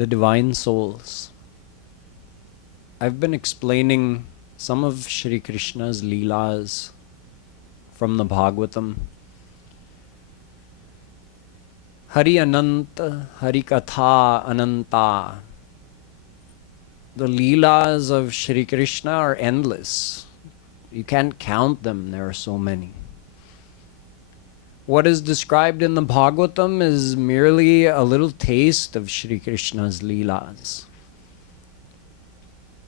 the divine souls. I've been explaining some of Shree Krishna's leelas from the Bhagwatam. Hari Ananta, Hari Katha Ananta. The leelas of Shree Krishna are endless. You can't count them, there are so many. What is described in the Bhagwatam is merely a little taste of Shree Krishna's leelas.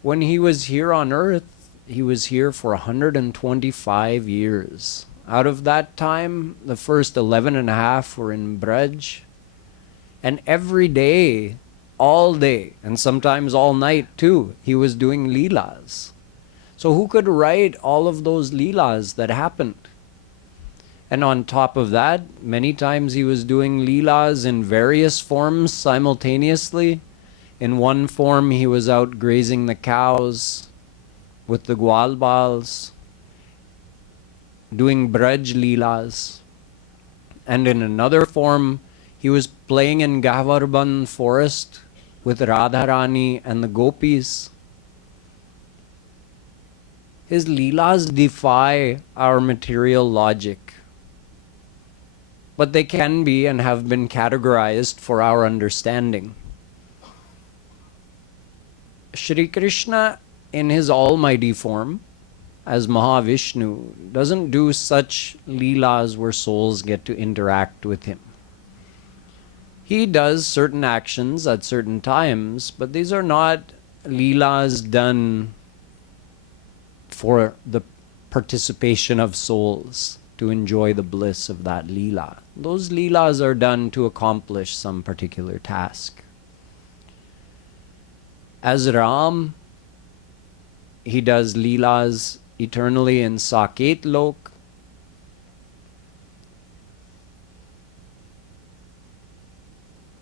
When he was here on earth, he was here for 125 years. Out of that time, the first 11 and a half were in Braj. And every day, all day, and sometimes all night too, he was doing leelas. So who could write all of those leelas that happened? And on top of that, many times he was doing leelas in various forms simultaneously. In one form, he was out grazing the cows with the gwalbals, doing Braj leelas. And in another form, he was playing in Gavarban forest with Radharani and the gopis. His leelas defy our material logic, but they can be and have been categorized for our understanding. Shri Krishna, in his almighty form, as Mahavishnu, doesn't do such leelas where souls get to interact with him. He does certain actions at certain times, but these are not leelas done for the participation of souls to enjoy the bliss of that leela. Those leelas are done to accomplish some particular task. As Ram, he does leelas eternally in Saket Lok.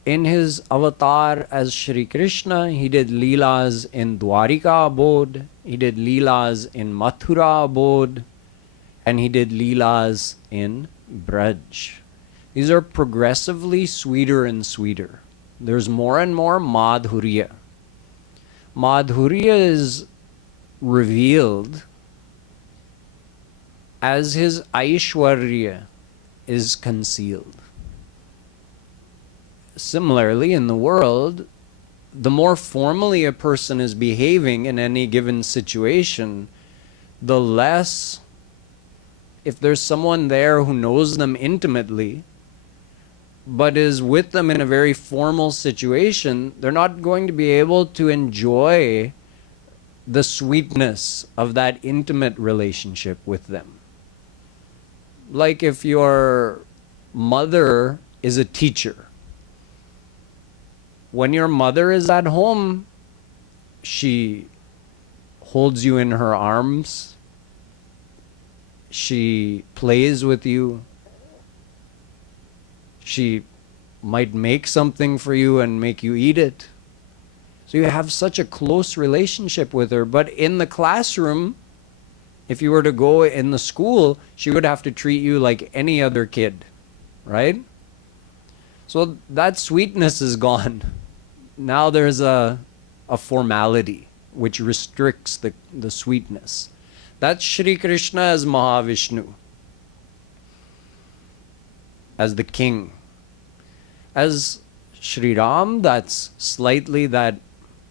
In his avatar as Shri Krishna, he did leelas in Dwarika abode, he did leelas in Mathura abode, and he did leelas in Braj. These are progressively sweeter and sweeter. There's more and more Madhurya. Madhurya is revealed as his Aishwarya is concealed. Similarly, in the world, the more formally a person is behaving in any given situation, the less, if there's someone there who knows them intimately, but is with them in a very formal situation, they're not going to be able to enjoy the sweetness of that intimate relationship with them. Like if your mother is a teacher. When your mother is at home, she holds you in her arms, she plays with you, she might make something for you and make you eat it. So you have such a close relationship with her. But in the classroom, if you were to go in the school, she would have to treat you like any other kid, right? So that sweetness is gone. Now there's a formality which restricts the sweetness. That's Shri Krishna as Mahavishnu, as the king. As Shri Ram, that's slightly, that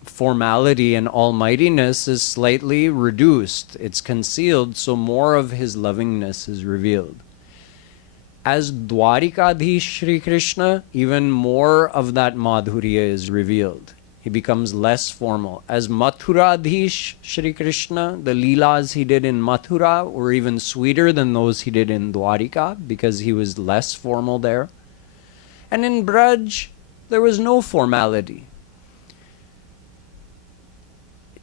formality and almightiness is slightly reduced. It's concealed, so more of his lovingness is revealed. As Dwarikadhish Shri Krishna, even more of that Madhurya is revealed. He becomes less formal. As Mathuradhish Shri Krishna, the leelas he did in Mathura were even sweeter than those he did in Dwarika because he was less formal there. And in Braj, there was no formality.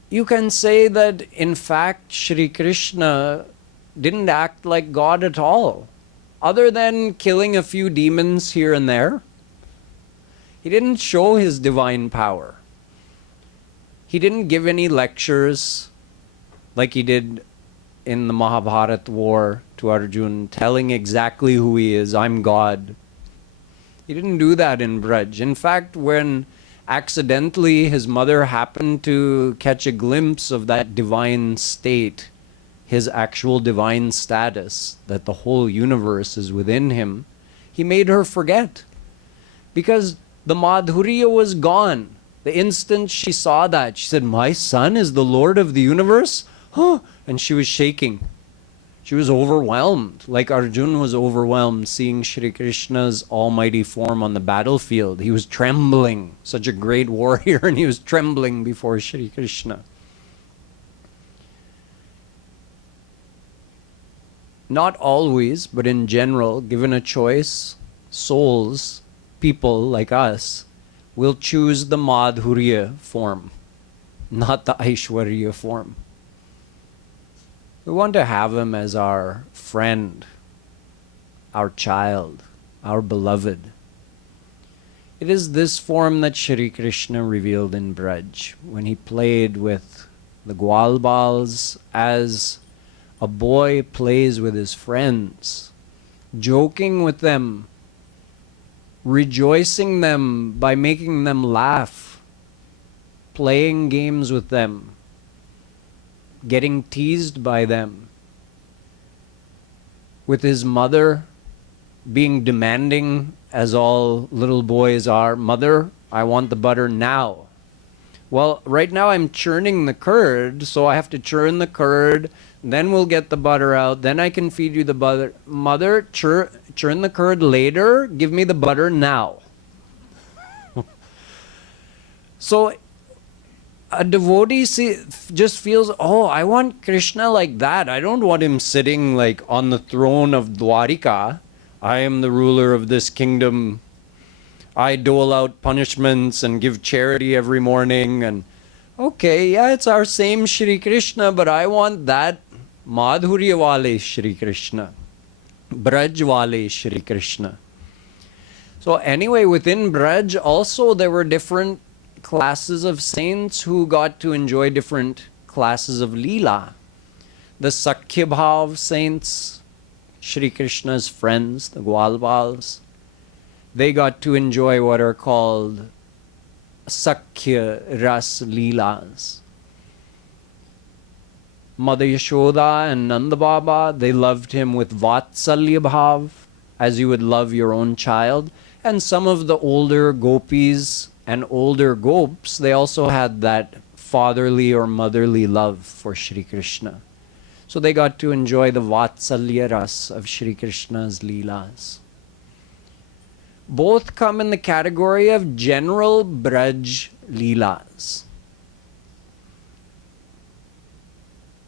You can say that, in fact, Shri Krishna didn't act like God at all. Other than killing a few demons here and there, he didn't show his divine power. He didn't give any lectures like he did in the Mahabharata war to Arjuna, telling exactly who he is, I'm God. He didn't do that in Braj. In fact, when accidentally his mother happened to catch a glimpse of that divine state, his actual divine status, that the whole universe is within him, he made her forget. Because the Madhurya was gone. The instant she saw that, she said, "My son is the Lord of the universe?" Huh? And she was shaking. She was overwhelmed, like Arjun was overwhelmed seeing Shree Krishna's almighty form on the battlefield. He was trembling, such a great warrior, and he was trembling before Shree Krishna. Not always, but in general, given a choice, souls, people like us, will choose the Madhurya form, not the Aishwarya form. We want to have him as our friend, our child, our beloved. It is this form that Shree Krishna revealed in Braj, when he played with the Gwalbals as a boy plays with his friends, joking with them, rejoicing them by making them laugh, playing games with them, getting teased by them, with his mother being demanding, as all little boys are, "Mother, I want the butter now." Well, right now I'm churning the curd, so I have to churn the curd, then we'll get the butter out, then I can feed you the butter. "Mother, churn the curd later, give me the butter now." So a devotee just feels, "Oh, I want Krishna like that. I don't want him sitting like on the throne of Dwarika. I am the ruler of this kingdom. I dole out punishments and give charity every morning." And okay, yeah, it's our same Shree Krishna, but I want that Madhurya wale Shree Krishna, Braj wale Shree Krishna. So anyway, within Braj also there were different classes of saints who got to enjoy different classes of leela. The Sakhya Bhav saints, Shree Krishna's friends, the Gwalbals, they got to enjoy what are called Sakhya Ras leelas. Mother Yashoda and Nanda Baba, they loved him with Vatsalya Bhav, as you would love your own child. And some of the older gopis and older gopis, they also had that fatherly or motherly love for Sri Krishna. So they got to enjoy the Vatsalya Ras of Sri Krishna's leelas. Both come in the category of general Braj leelas.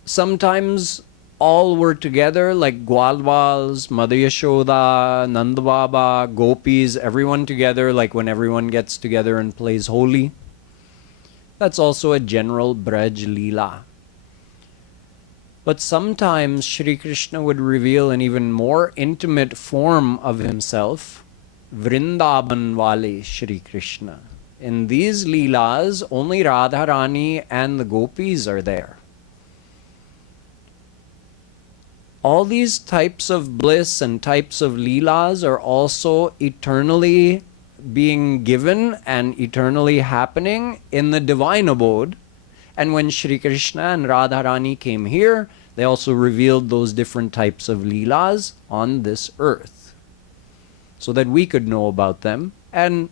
Sometimes all were together, like Gwalbals, Mother Yashoda, Nanda Baba, Gopis, everyone together, like when everyone gets together and plays Holi. That's also a general Braj leela. But sometimes Sri Krishna would reveal an even more intimate form of himself, Vrindavan wale Sri Krishna. In these leelas, only Radharani and the Gopis are there. All these types of bliss and types of leelas are also eternally being given and eternally happening in the divine abode. And when Sri Krishna and Radharani came here, they also revealed those different types of leelas on this earth, so that we could know about them. And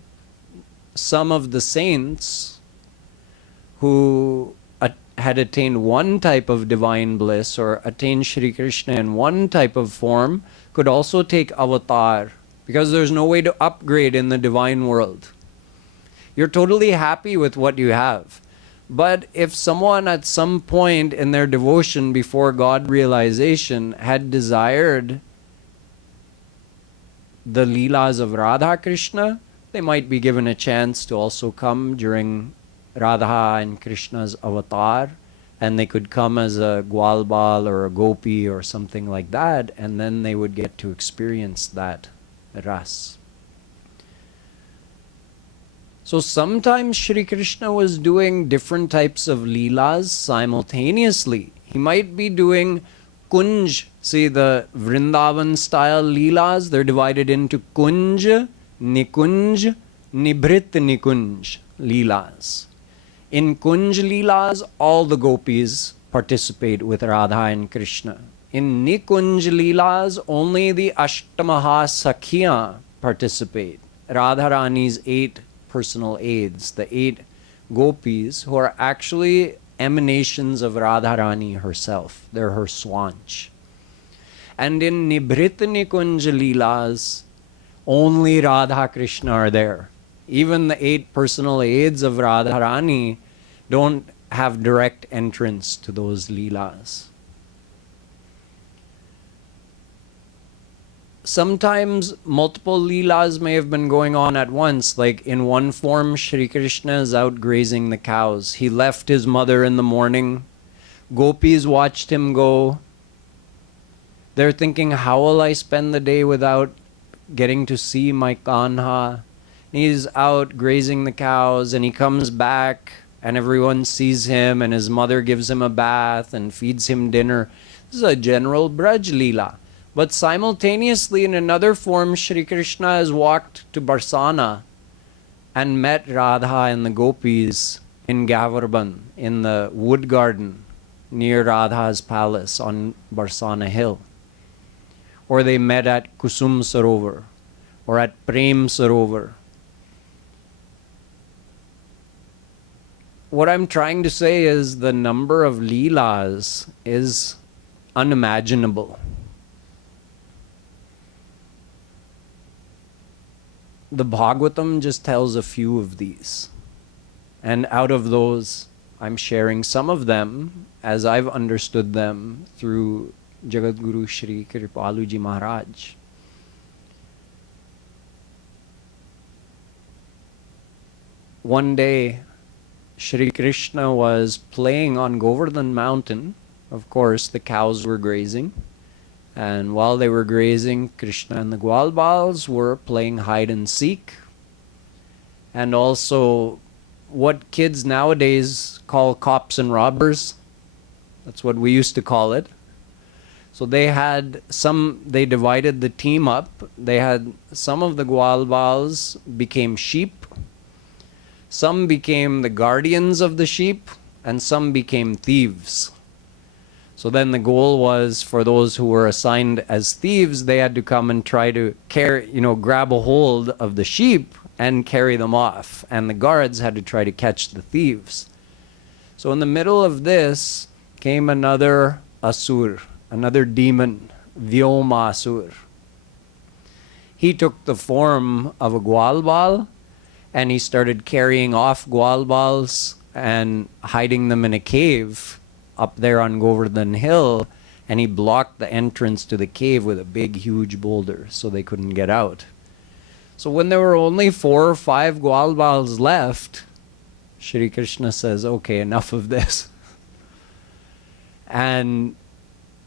some of the saints who had attained one type of divine bliss or attained Sri Krishna in one type of form could also take avatar, because there's no way to upgrade in the divine world. You're totally happy with what you have. But if someone at some point in their devotion before God realization had desired the leelas of Radha Krishna, they might be given a chance to also come during Radha and Krishna's avatar, and they could come as a Gwalbal or a Gopi or something like that, and then they would get to experience that ras. So sometimes Sri Krishna was doing different types of leelas simultaneously. He might be doing Kunj. See, the Vrindavan style leelas, they're divided into Kunj, Nikunj, Nibhrit Nikunj leelas. In Kunj leelas, all the gopis participate with Radha and Krishna. In Nikunj leelas, only the Ashtamaha Sakhiya participate. Radharani's 8 personal aides, the 8 gopis who are actually emanations of Radharani herself. They're her swanch. And in Nibhrit Nikunj leelas, only Radha Krishna are there. Even the 8 personal aides of Radharani don't have direct entrance to those leelas. Sometimes multiple leelas may have been going on at once. Like in one form, Shree Krishna is out grazing the cows. He left his mother in the morning. Gopis watched him go. They're thinking, how will I spend the day without getting to see my Kanha? He's out grazing the cows and he comes back and everyone sees him and his mother gives him a bath and feeds him dinner. This is a general Braj leela. But simultaneously, in another form, Shri Krishna has walked to Barsana and met Radha and the gopis in Gavarban, in the wood garden near Radha's palace on Barsana hill. Or they met at Kusum Sarovar or at Prem Sarovar. What I'm trying to say is the number of leelas is unimaginable. The Bhagwatam just tells a few of these. And out of those, I'm sharing some of them as I've understood them through Jagadguru Shree Kripaluji Maharaj. One day, Shri Krishna was playing on Govardhan mountain. Of course, the cows were grazing. And while they were grazing, Krishna and the Gwalbals were playing hide and seek. And also what kids nowadays call cops and robbers. That's what we used to call it. So they divided the team up. They had some of the Gwalbals became sheep. Some became the guardians of the sheep. And some became thieves. So then the goal was for those who were assigned as thieves, they had to come and try to grab a hold of the sheep and carry them off. And the guards had to try to catch the thieves. So in the middle of this came another asur, another demon, Vyomasur. He took the form of a Gwalbal and he started carrying off Gwalbals and hiding them in a cave up there on Govardhan Hill, and he blocked the entrance to the cave with a big, huge boulder so they couldn't get out. So when there were only 4 or 5 Gwalbals left, Shri Krishna says, okay, enough of this. And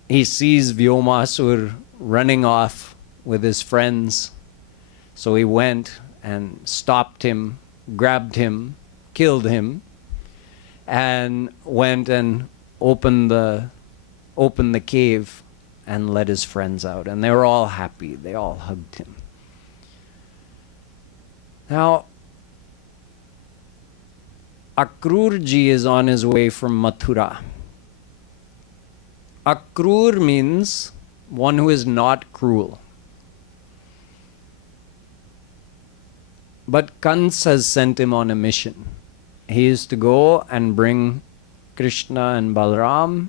he sees Vyomasur running off with his friends. So he went and stopped him, grabbed him, killed him, and went and opened the cave and let his friends out. And they were all happy. They all hugged him. Now, Akrurji is on his way from Mathura. Akrur means one who is not cruel. But Kunj has sent him on a mission. He is to go and bring Krishna and Balaram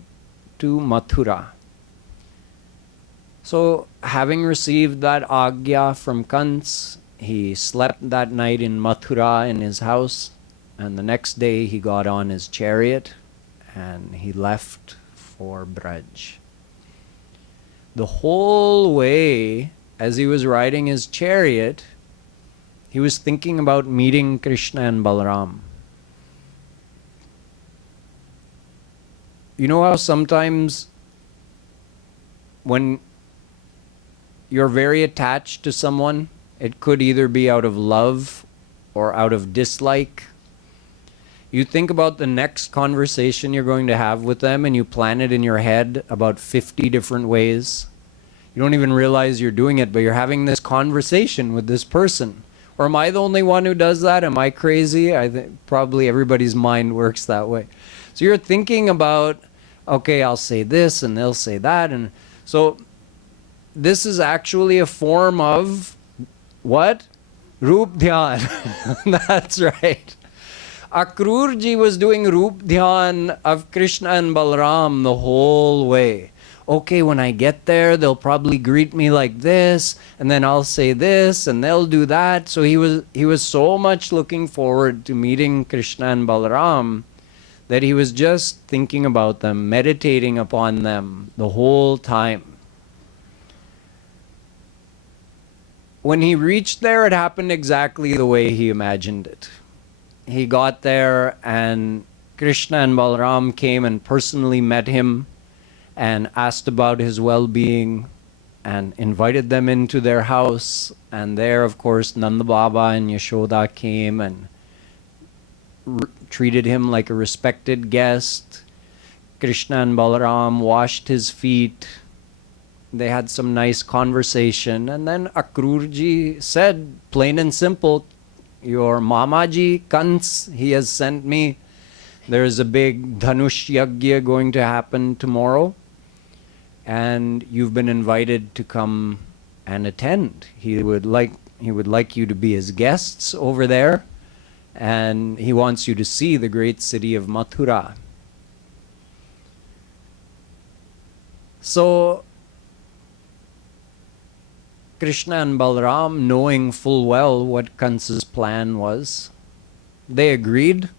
to Mathura. So, having received that agya from Kunj, he slept that night in Mathura in his house, and the next day he got on his chariot and he left for Braj. The whole way, as he was riding his chariot, he was thinking about meeting Krishna and Balaram. You know how sometimes when you're very attached to someone, it could either be out of love or out of dislike. You think about the next conversation you're going to have with them and you plan it in your head about 50 different ways. You don't even realize you're doing it, but you're having this conversation with this person. Or am I the only one who does that? Am I crazy? I think probably everybody's mind works that way. So you're thinking about, okay, I'll say this and they'll say that. And so this is actually a form of what? Roop Dhyan. That's right. Akrurji was doing Roop Dhyan of Krishna and Balaram the whole way. Okay, when I get there, they'll probably greet me like this, and then I'll say this, and they'll do that. So he was so much looking forward to meeting Krishna and Balaram that he was just thinking about them, meditating upon them the whole time. When he reached there, it happened exactly the way he imagined it. He got there, and Krishna and Balaram came and personally met him and asked about his well-being and invited them into their house. And there, of course, Nanda Baba and Yashoda came and treated him like a respected guest. Krishna and Balaram washed his feet. They had some nice conversation. And then Akrurji said, plain and simple, your Mamaji Kans, he has sent me. There is a big Dhanush Yagya going to happen tomorrow, and you've been invited to come and attend. He would like you to be his guests over there, and he wants you to see the great city of Mathura. So Krishna and Balaram, knowing full well what Kansa's plan was, they agreed.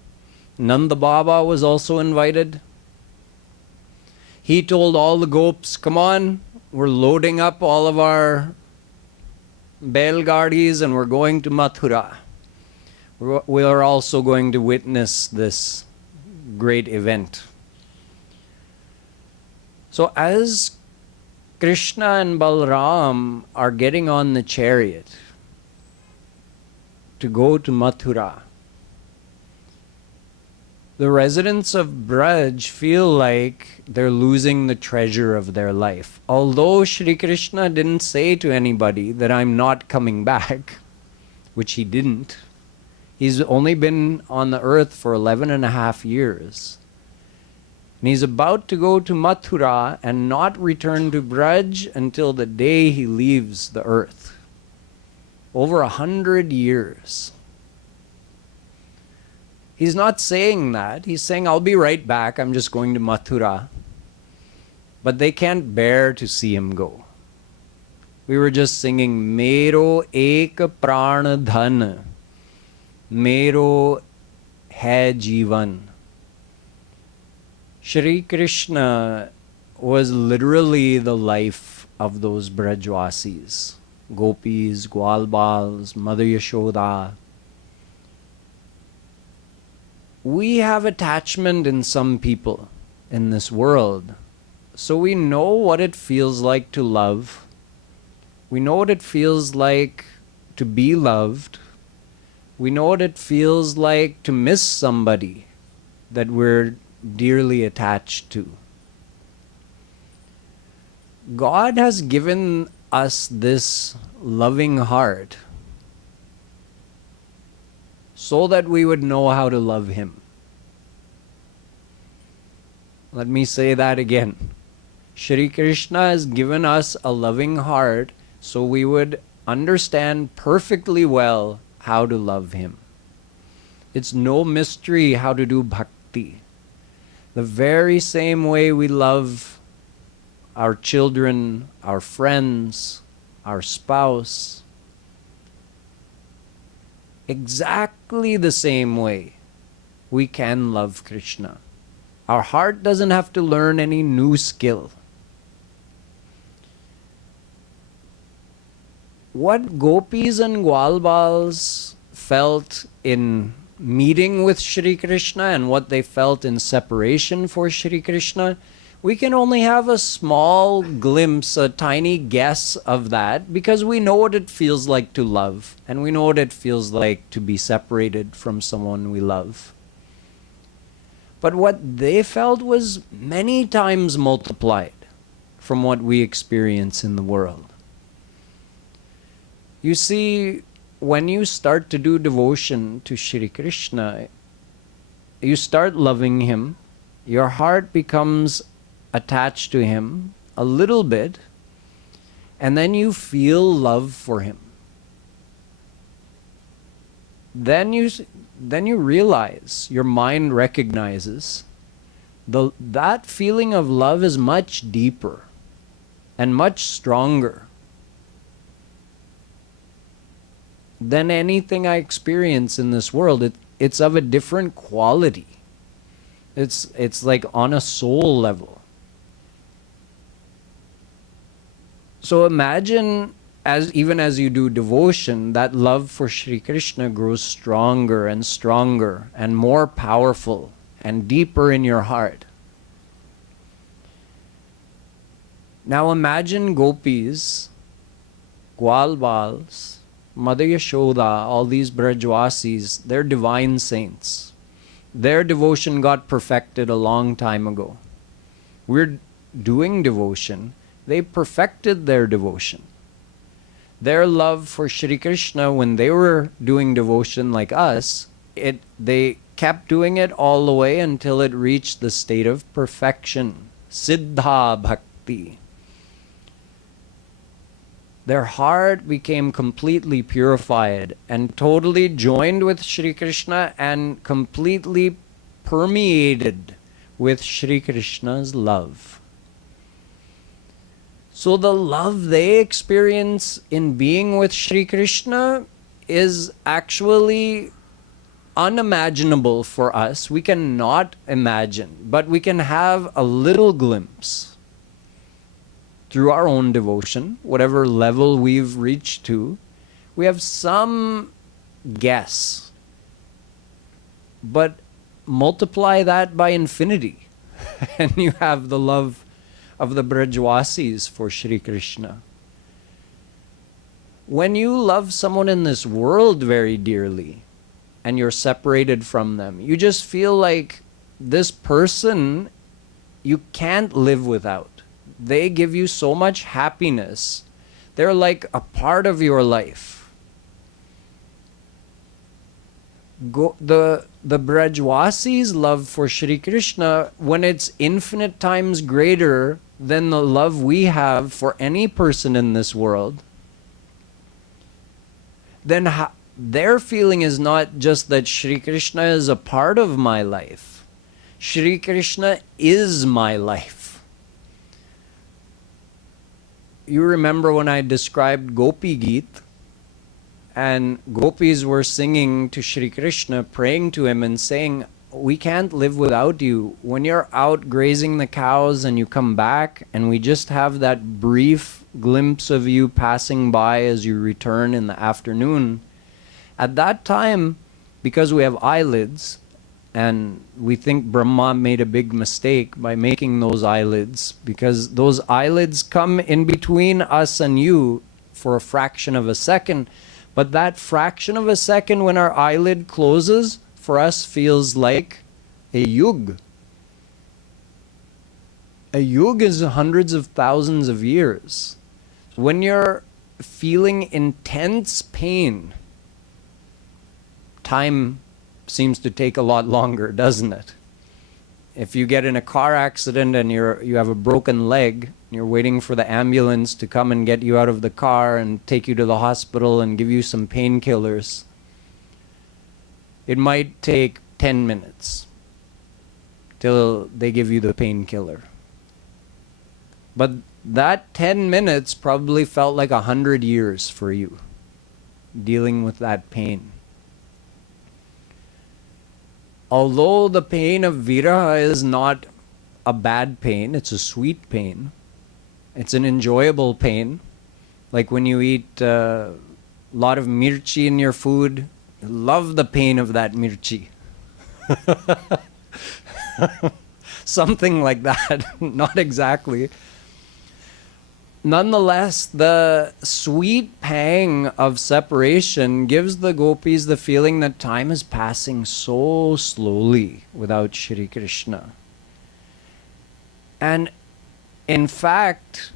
Nanda Baba was also invited. He told all the gopis, come on, we're loading up all of our bailgadis and we're going to Mathura. We are also going to witness this great event. So as Krishna and Balaram are getting on the chariot to go to Mathura, the residents of Braj feel like they're losing the treasure of their life. Although Shree Krishna didn't say to anybody that I'm not coming back, which he didn't. He's only been on the earth for 11.5 years. And he's about to go to Mathura and not return to Braj until the day he leaves the earth. Over 100 years. He's not saying that. He's saying, I'll be right back. I'm just going to Mathura. But they can't bear to see him go. We were just singing, Mero ek prana dhan, Mero hai jivan. Shree Krishna was literally the life of those Brajwasis, gopis, Gwalbals, Mother Yashoda. We have attachment in some people in this world, so we know what it feels like to love. We know what it feels like to be loved. We know what it feels like to miss somebody that we're dearly attached to. God has given us this loving heart so that we would know how to love him. Let me say that again. Shree Krishna has given us a loving heart so we would understand perfectly well how to love him. It's no mystery how to do bhakti. The very same way we love our children, our friends, our spouse, exactly the same way we can love Krishna. Our heart doesn't have to learn any new skill. What gopis and Gwalbals felt in meeting with Shree Krishna and what they felt in separation for Shree Krishna, we can only have a small glimpse, a tiny guess of that, because we know what it feels like to love, and we know what it feels like to be separated from someone we love. But what they felt was many times multiplied from what we experience in the world. You see, when you start to do devotion to Shri Krishna, you start loving him, your heart becomes attached to him a little bit, and then you feel love for him. Then you realize, your mind recognizes, that feeling of love is much deeper and much stronger than anything I experience in this world. It's of a different quality. It's like on a soul level. So imagine, even as you do devotion, that love for Shri Krishna grows stronger and stronger and more powerful and deeper in your heart. Now imagine gopis, Gwalbals, Mother Yashoda, all these Brajwasis, they're divine saints. Their devotion got perfected a long time ago. We're doing devotion. They perfected their devotion. Their love for Shri Krishna, when they were doing devotion like us, they kept doing it all the way until it reached the state of perfection. Siddha Bhakti. Their heart became completely purified and totally joined with Shri Krishna and completely permeated with Shri Krishna's love. So the love they experience in being with Shri Krishna is actually unimaginable for us. We cannot imagine, but we can have a little glimpse through our own devotion, whatever level we've reached to. We have some guess, but multiply that by infinity and you have the love of the Brajwasis for Shri Krishna. When you love someone in this world very dearly and you're separated from them, you just feel like this person you can't live without. They give you so much happiness. They're like a part of your life. The Brajwasis' love for Shri Krishna, when it's infinite times greater than the love we have for any person in this world, then their feeling is not just that Shri Krishna is a part of my life. Shri Krishna is my life. You remember when I described Gopi Geet, and gopis were singing to Shri Krishna, praying to him and saying, we can't live without you. When you're out grazing the cows and you come back and we just have that brief glimpse of you passing by as you return in the afternoon, at that time, because we have eyelids, and we think Brahma made a big mistake by making those eyelids, because those eyelids come in between us and you for a fraction of a second. But that fraction of a second when our eyelid closes, for us feels like a yug. A yug is hundreds of thousands of years. When you're feeling intense pain, time seems to take a lot longer, doesn't it? If you get in a car accident and you have a broken leg, you're waiting for the ambulance to come and get you out of the car and take you to the hospital and give you some painkillers, it might take 10 minutes till they give you the painkiller. But that 10 minutes probably felt like 100 years for you, dealing with that pain. Although the pain of viraha is not a bad pain, it's a sweet pain. It's an enjoyable pain. Like when you eat a lot of mirchi in your food, you love the pain of that mirchi. Something like that. Not exactly. Nonetheless, the sweet pang of separation gives the gopis the feeling that time is passing so slowly without Shri Krishna. And in fact,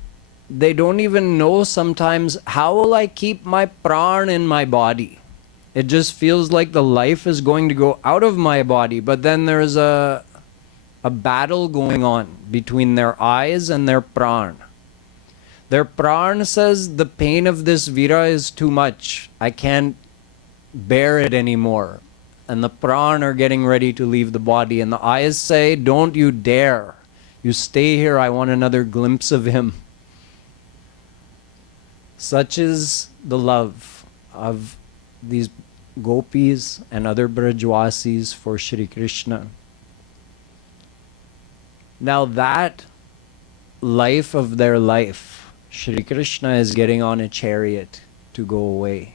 they don't even know sometimes, how will I keep my pran in my body? It just feels like the life is going to go out of my body, but then there's a battle going on between their eyes and their pran. Their pran says, the pain of this vira is too much. I can't bear it anymore. And the pran are getting ready to leave the body. And the eyes say, don't you dare. You stay here. I want another glimpse of him. Such is the love of these gopis and other Brajwasis for Shree Krishna. Now that life of their life, Shree Krishna is getting on a chariot to go away.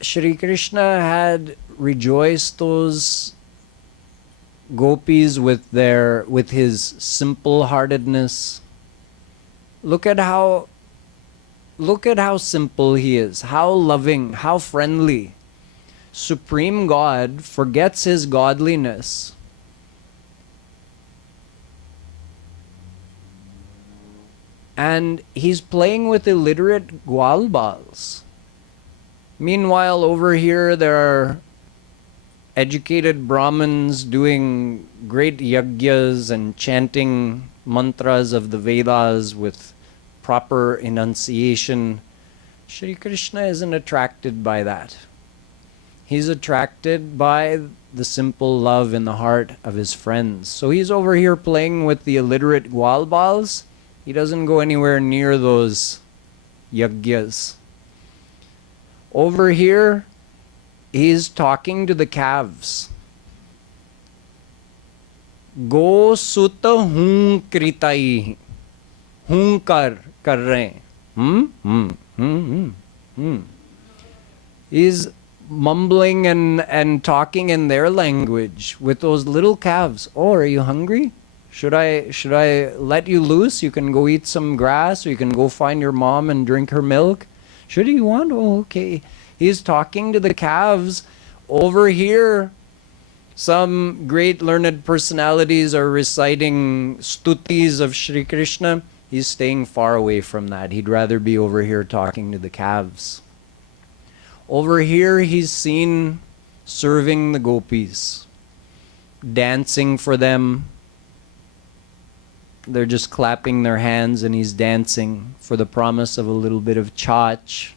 Shree Krishna had rejoiced those gopis with his simple-heartedness. Look at how simple he is, how loving, how friendly. Supreme God forgets his godliness. And he's playing with illiterate gwalbals. Meanwhile, over here, there are educated Brahmins doing great yagyas and chanting mantras of the Vedas with proper enunciation. Shree Krishna isn't attracted by that. He's attracted by the simple love in the heart of his friends. So he's over here playing with the illiterate gwalbals. He doesn't go anywhere near those yagyas. Over here, he's talking to the calves. Go sutta hoon kritai. Hoon kar rahe. He's mumbling and talking in their language with those little calves. Oh, are you hungry? Should I let you loose? You can go eat some grass, or you can go find your mom and drink her milk. Should you want? Oh, okay. He's talking to the calves. Over here, some great learned personalities are reciting stutis of Shree Krishna. He's staying far away from that. He'd rather be over here talking to the calves. Over here, he's seen serving the gopis, dancing for them. They're just clapping their hands and he's dancing for the promise of a little bit of chach.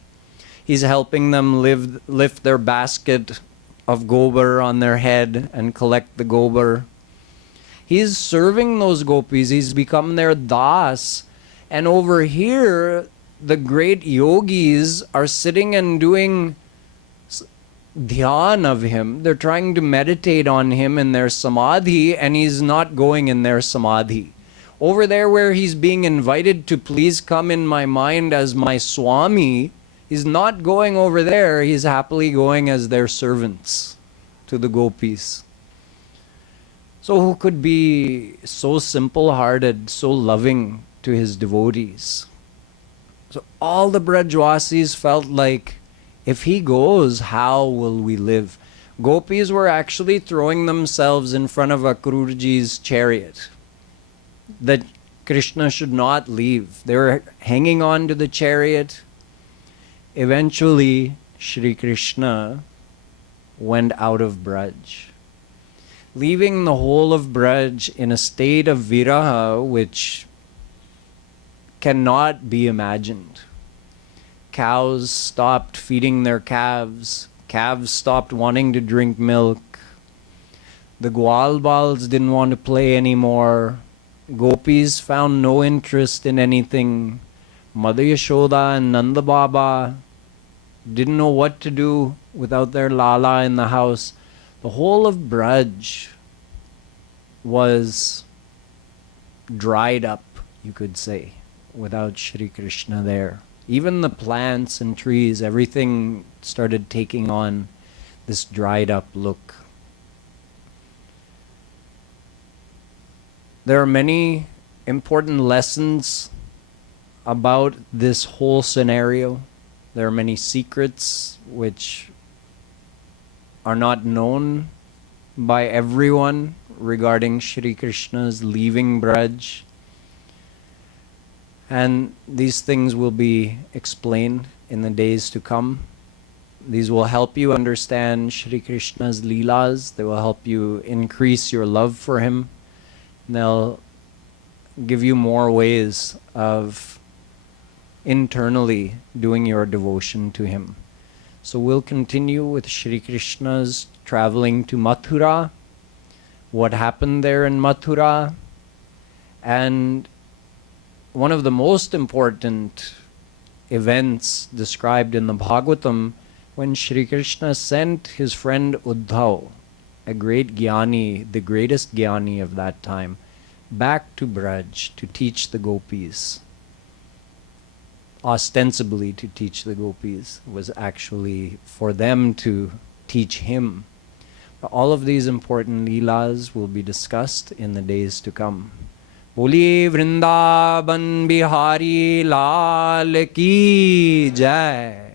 He's helping them lift their basket of gobar on their head and collect the gobar. He's serving those gopis. He's become their das. And over here, the great yogis are sitting and doing dhyan of him. They're trying to meditate on him in their samadhi, and he's not going in their samadhi. Over there where he's being invited to please come in my mind as my Swami, he's not going over there. He's happily going as their servants to the gopis. So who could be so simple-hearted, so loving to his devotees? So all the Brajwasis felt like, if he goes, how will we live? Gopis were actually throwing themselves in front of Akrurji's chariot, that Krishna should not leave. They were hanging on to the chariot. Eventually, Shree Krishna went out of Braj, leaving the whole of Braj in a state of viraha which cannot be imagined. Cows stopped feeding their calves. Calves stopped wanting to drink milk. The gwalbals didn't want to play anymore. Gopis found no interest in anything. Mother Yashoda and Nanda Baba didn't know what to do without their lala in the house. The whole of Braj was dried up, you could say, without Shree Krishna there. Even the plants and trees, everything started taking on this dried up look. There are many important lessons about this whole scenario. There are many secrets which are not known by everyone regarding Shree Krishna's leaving Braj. And these things will be explained in the days to come. These will help you understand Shree Krishna's leelas. They will help you increase your love for him. And they'll give you more ways of internally doing your devotion to him. So we'll continue with Shree Krishna's traveling to Mathura, what happened there in Mathura, and one of the most important events described in the Bhagwatam, when Sri Krishna sent his friend Uddhav, a great Jnani, the greatest Jnani of that time, back to Braj to teach the gopis. Ostensibly to teach the gopis, was actually for them to teach him. All of these important leelas will be discussed in the days to come. Boli Vrindavan Bihari Lal ki jai.